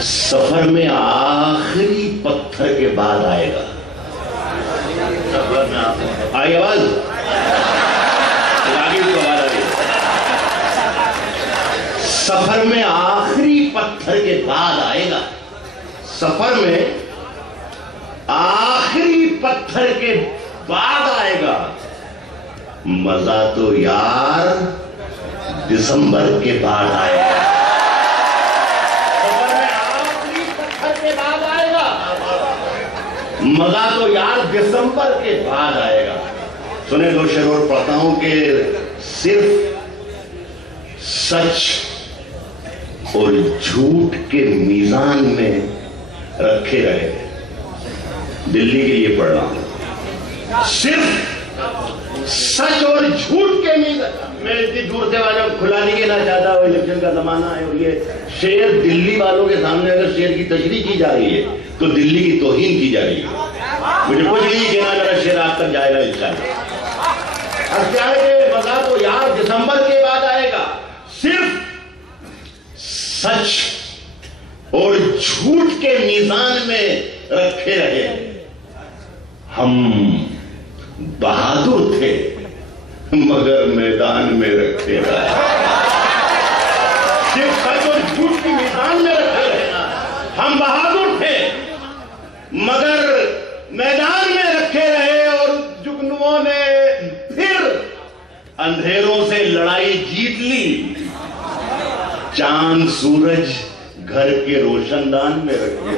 सफर में आखिरी पत्थर के बाद आएगा। सफर में आई आवाज आगे तो आवाज आ रही। सफर में आखिरी पत्थर के बाद आएगा। सफर में आखिरी पत्थर के बाद आएगा। मजा तो यार दिसंबर के बाद आएगा। मजा तो यार दिसंबर के बाद आएगा। सुने दो शेर और पढ़ता हूं कि सिर्फ सच और झूठ के मीजान में रखे रहे। दिल्ली के लिए पढ़ रहा हूं। सिर्फ सच और झूठ के मीजान में। इतनी दूर से वालों खुला नहीं कहना चाहता, वो इलेक्शन का जमाना है और ये शेर दिल्ली वालों के सामने अगर शेर की तशरीह की जा रही है तो दिल्ली की तौहीन की जा रही है। मुझे कुछ नहीं कहना, मेरा शेर आप तक जाएगा इंशाअल्लाह। अब क्या है, मजा तो यार दिसंबर के बाद आएगा। सिर्फ सच और झूठ के मीजान में रखे रहे। हम बहादुर थे मगर मैदान में रखे रहे। सिर्फ सच और झूठ के मीजान में रखे रहे। हम बहादुर थे मगर मैदान में रखे रहे और जुगनुओं ने फिर अंधेरों से लड़ाई जीत ली। चांद सूरज घर के रोशनदान में रखे।